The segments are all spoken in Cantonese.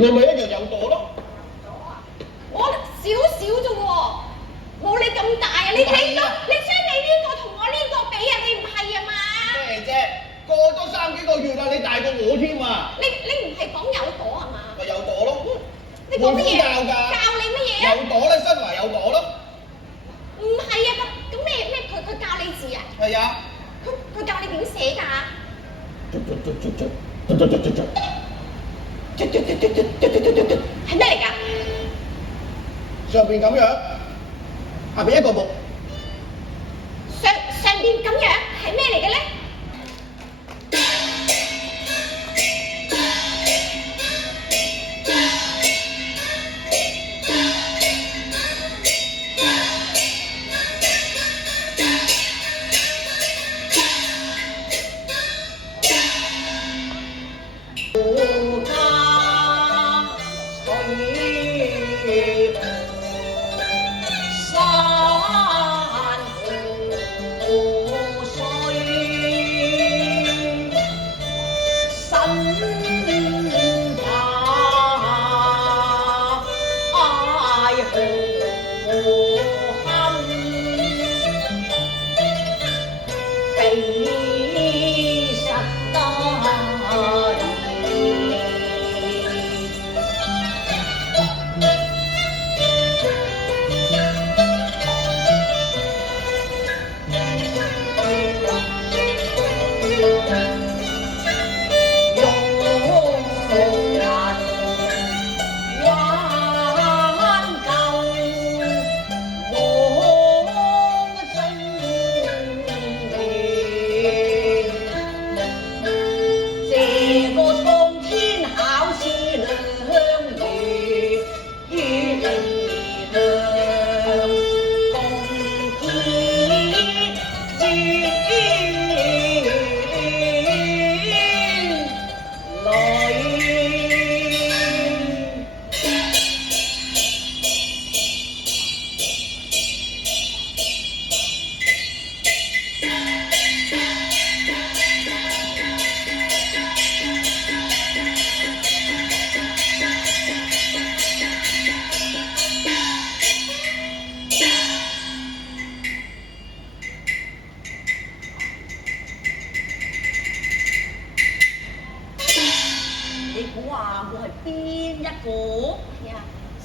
我咪一樣有朵咯。我少少啫喎，冇你咁大啊！你睇到你將你呢個同我呢個比啊，你唔係啊嘛？咩啫？過咗3幾個月啦，你大過我添啊！你唔係講有朵係嘛？咪有朵咯。你講乜嘢？教㗎。教你乜嘢啊？有朵咧，身為有朵咯。唔係啊，咁咩佢教你字啊？係啊。佢教你點寫㗎？係咩嚟㗎？上邊咁樣，下邊一個木。上邊咁樣係咩嚟嘅咧？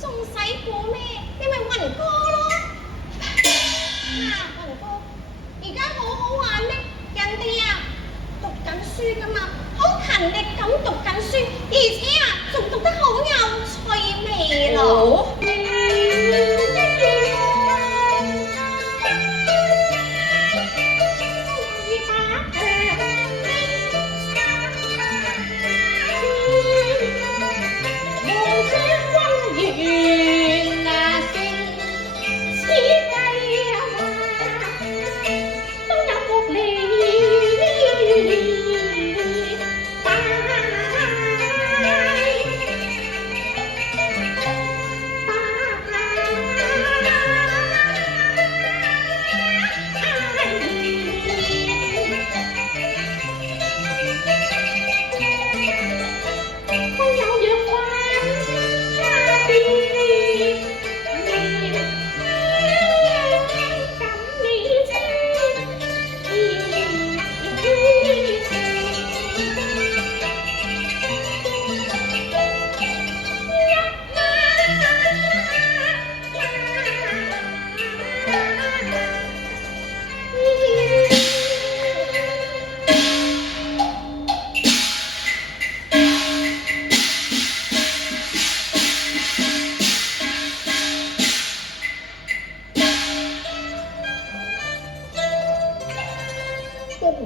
仲使過咩？你咪雲哥咯。雲哥，而家好玩咩？人哋讀緊書噶嘛，好勤力咁讀緊書，而且仲讀得好有趣味咯。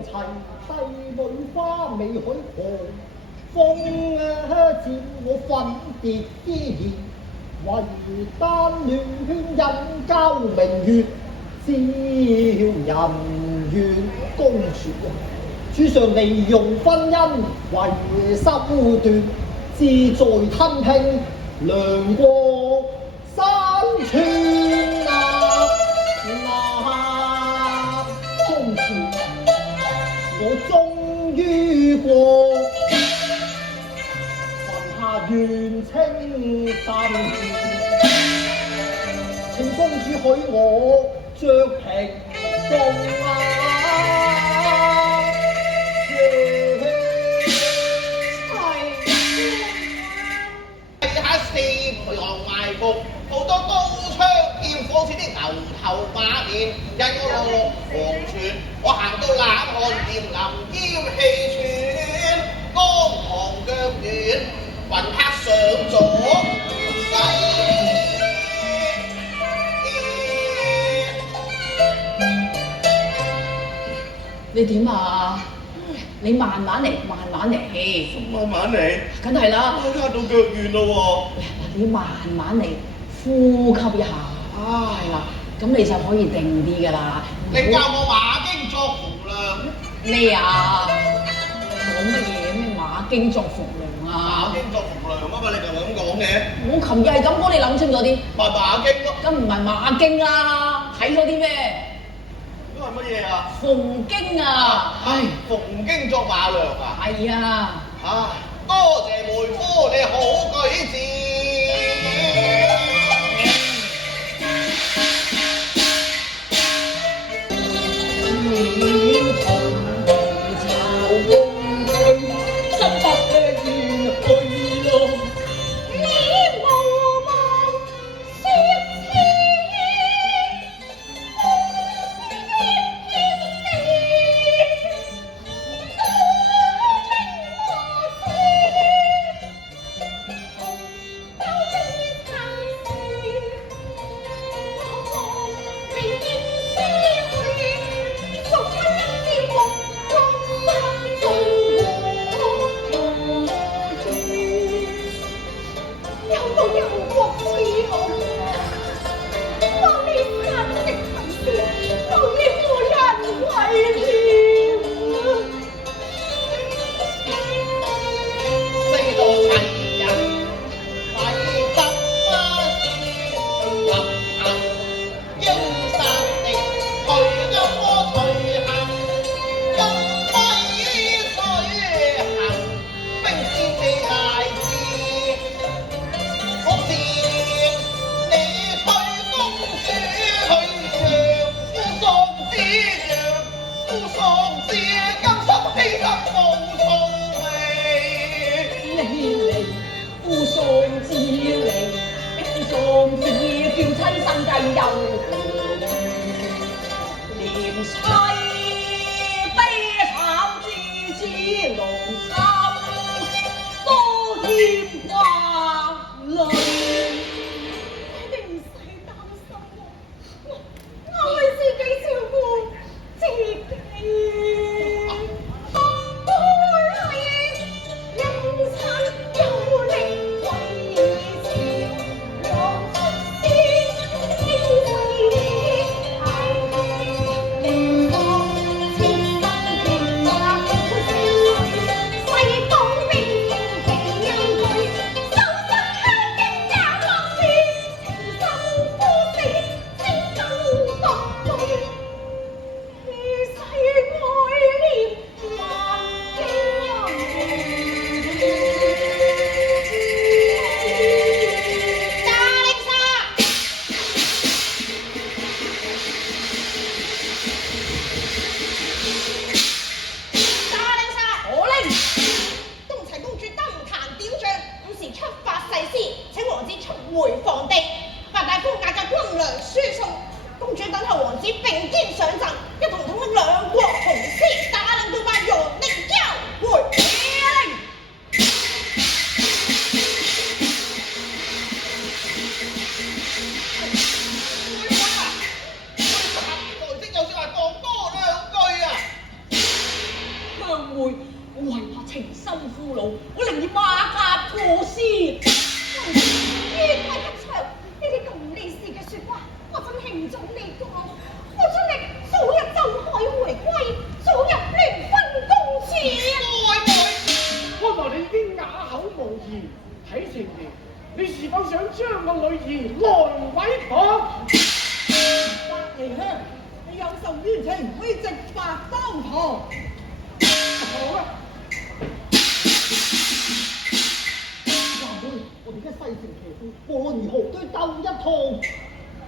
齊帝女花未許狂風照我粉蝶之言，唯單戀引交明月，照人怨公說。主上利用婚姻為手段，志在吞併梁國山川公說我終於過，份下願清心請公主許我着平縱啊！睇下四陪行埋伏，好多刀槍劍火似啲牛頭馬面，一個落黃泉，我行到冷汗澱淋腰氣喘，江旁腳軟，魂魄上咗西。你點啊？你慢慢嚟，慢慢嚟。慢慢嚟，梗係啦，家到腳軟咯你要慢慢嚟，呼吸一下。係啦，咁你就可以定啲㗎啦。你教我馬經作逢良，咩啊？講乜嘢？咩馬經作逢良啊？馬經作逢良啊嘛，你就係咁講嘅。我琴日係咁講，你諗清楚啲。咪馬經咯，咁唔係馬經啦，睇咗啲咩？都係乜嘢啊？馮經啊！唉，逢經作馬良啊！係啊。唉，多謝妹夫你好舉薦。無論如何都要鬥一趟。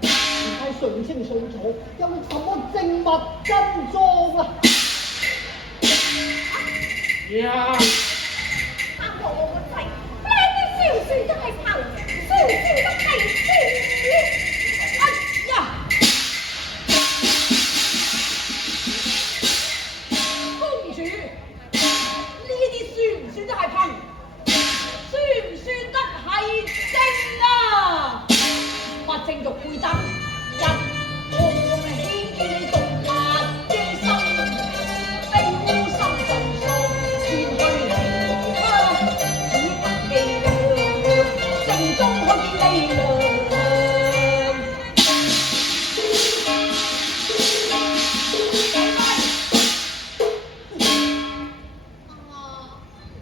唔太上清上楚，有什麼證物真裝啊？呀！三婆我個仔，呢啲算唔算都係憑？算唔算都係算？哎呀！公主，呢啲算唔算得係憑？算唔算得係證啊？法證玉會得，一我希見你獨立於心，非烏心盡數，斷去離鄉，只憑伎倆，城中可見利良。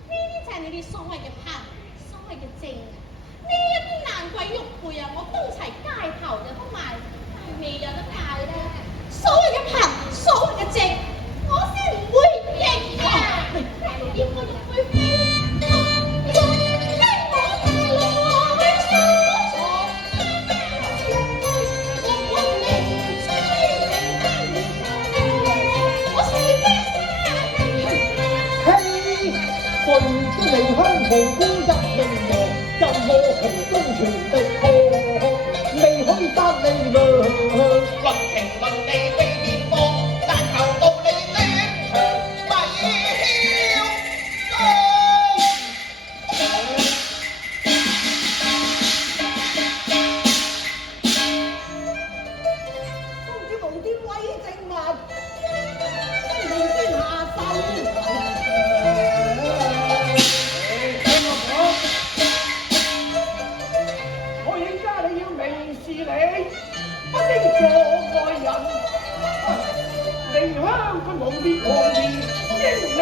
呢啲就係你哋所謂嘅憑，所謂嘅證啊！呢一啲爛鬼玉佩啊，我都齊街頭就得賣，但係未有得賣咧。所謂嘅憑，所謂嘅證，我先唔會認啊！要個玉佩飛啊！仲拎我大路去收藏，我運命追名單年，我是咩嘿，誰都離鄉途官入名堂，任我紅中全力破，未許得利良。論情論理非辯駁，但求道理斷腸米囂公主無端毀證物，你先下手。聽我講，我顯家你要明事理，不應作外人。離鄉佢無別無義，英明